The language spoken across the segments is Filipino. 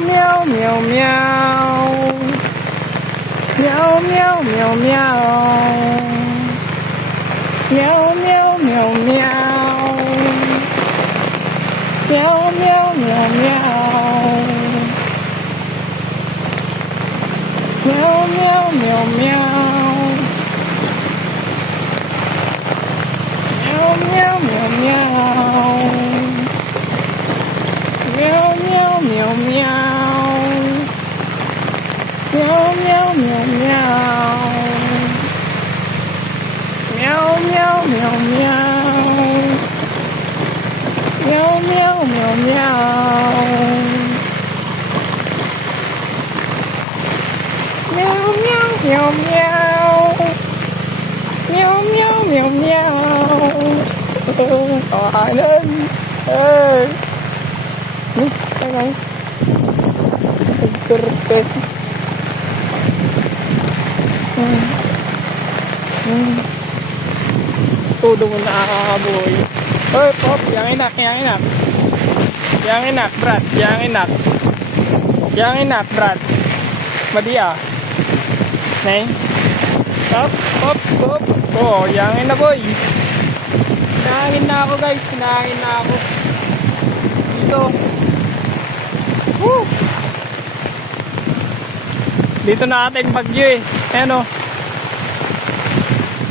meow, meow, meow. Meow, meow, meow, meow. Meow, meow, meow, meow. Meow, meow, meow, meow. Meow, meow, meow, meow. Meow, meow, meow, meow. Meow, meow, meow, meow. Meow, meow, meow, meow. Meow, meow, meow, meow. Meow, meow, meow, meow. Meow, meow, meow, meow. Meow, meow, meow, meow. Kawanan. Hey. Okay. Nagkurkot. Todo mo nakakaboy. Hoy, pop, yang enak, yang enak. Yang enak, Brad, yang enak. Yang enak, Brad. Madia. Neng. Pop, pop, pop. Oh, yang enak, boy. Nangin na ako, guys. Nangin na ako. Dito. Woo! Dito na ating bagyo eh. Ayan o.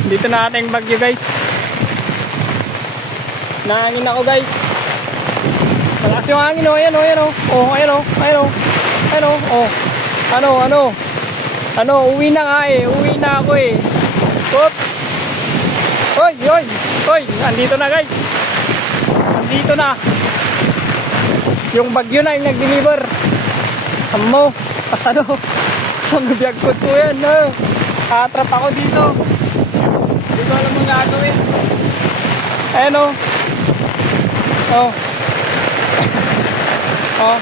Dito na ating bagyo, guys. Nangin ako, guys. Malakas yung hangin o. Ayan o, ayan o. Oh, ayan o, ayan o. Ayan o, oh. Ano, uwi na nga eh. Uwi na ako eh. Oops. Hoy, hoy, hoy. Andito na, guys. Andito na. Yung bagyo na yung nag-deliver. Amo, pasano? Pasang biyag ko to yan. Atrap ako dito. Hindi ko alam mong gagawin. Ayan o. Oh. Oh.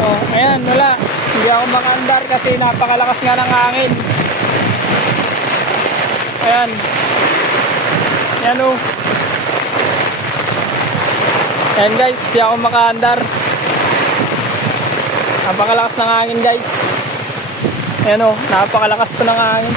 Oh, ayan, wala. Hindi ako makaandar kasi napakalakas nga ng hangin. Ayan. Ayan o. Ayan guys, hindi ako makaandar. Napakalakas ng hangin guys. Ayan o, napakalakas po ng hangin.